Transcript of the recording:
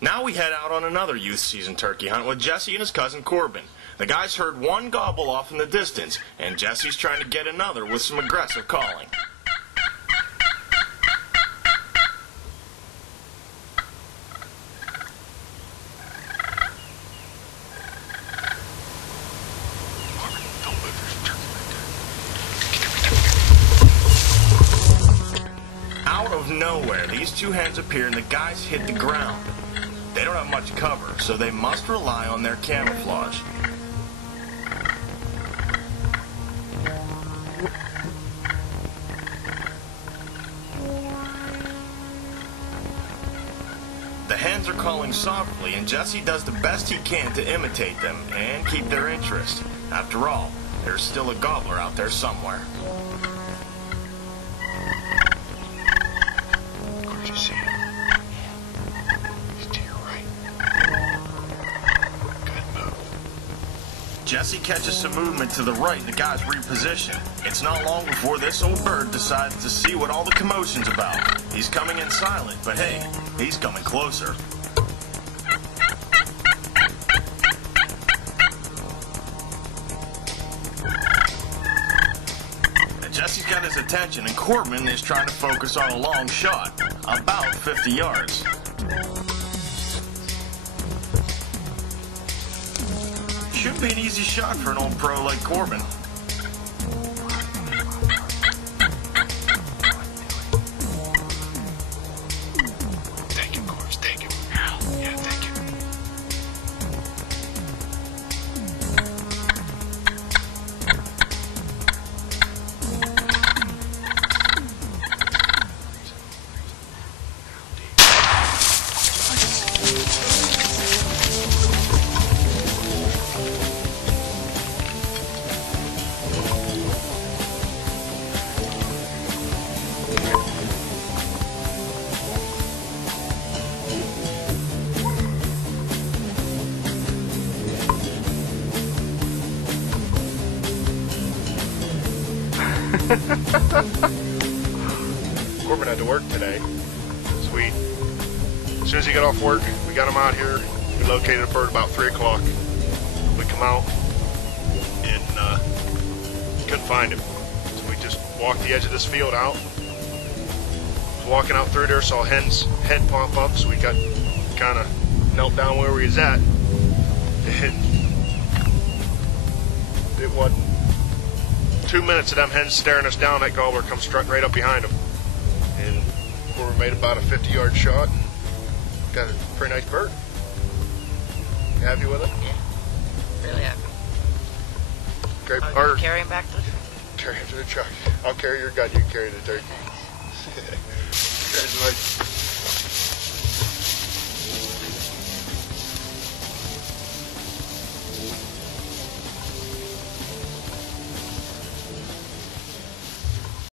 Now we head out on another youth season turkey hunt with Jesse and his cousin Corbin. The guys heard one gobble off in the distance, and Jesse's trying to get another with some aggressive calling. Out of nowhere, these two hens appear and the guys hit the ground. They don't have much cover, so they must rely on their camouflage. The hens are calling softly, and Jesse does the best he can to imitate them and keep their interest. After all, there's still a gobbler out there somewhere. Where'd you see him? He's to your right. Good move. Jesse catches some movement to the right, and the guys reposition. It's not long before this old bird decides to see what all the commotion's about. He's coming in silent, but hey, he's coming closer. Jesse's got his attention, and Corbin is trying to focus on a long shot, about 50 yards. Should be an easy shot for an old pro like Corbin. Take him, Corbs, take him. Yeah, take him. Corbin had to work today, so as soon as he got off work, we got him out here. We located a bird about 3 o'clock. We come out and couldn't find him, so we just walked the edge of this field out. Was walking out through there, saw hen's head pop up, so we got kind of knelt down where we was at, and it wasn't 2 minutes of them hens staring us down. That gobbler comes strutting right up behind them. And Corbin made about a 50-yard shot. Got a pretty nice bird. You happy with it? Yeah, really happy. Great I'll bird. carry him back to the truck. Carry him to the truck. I'll carry your gun. You can carry the turkey. Congratulations.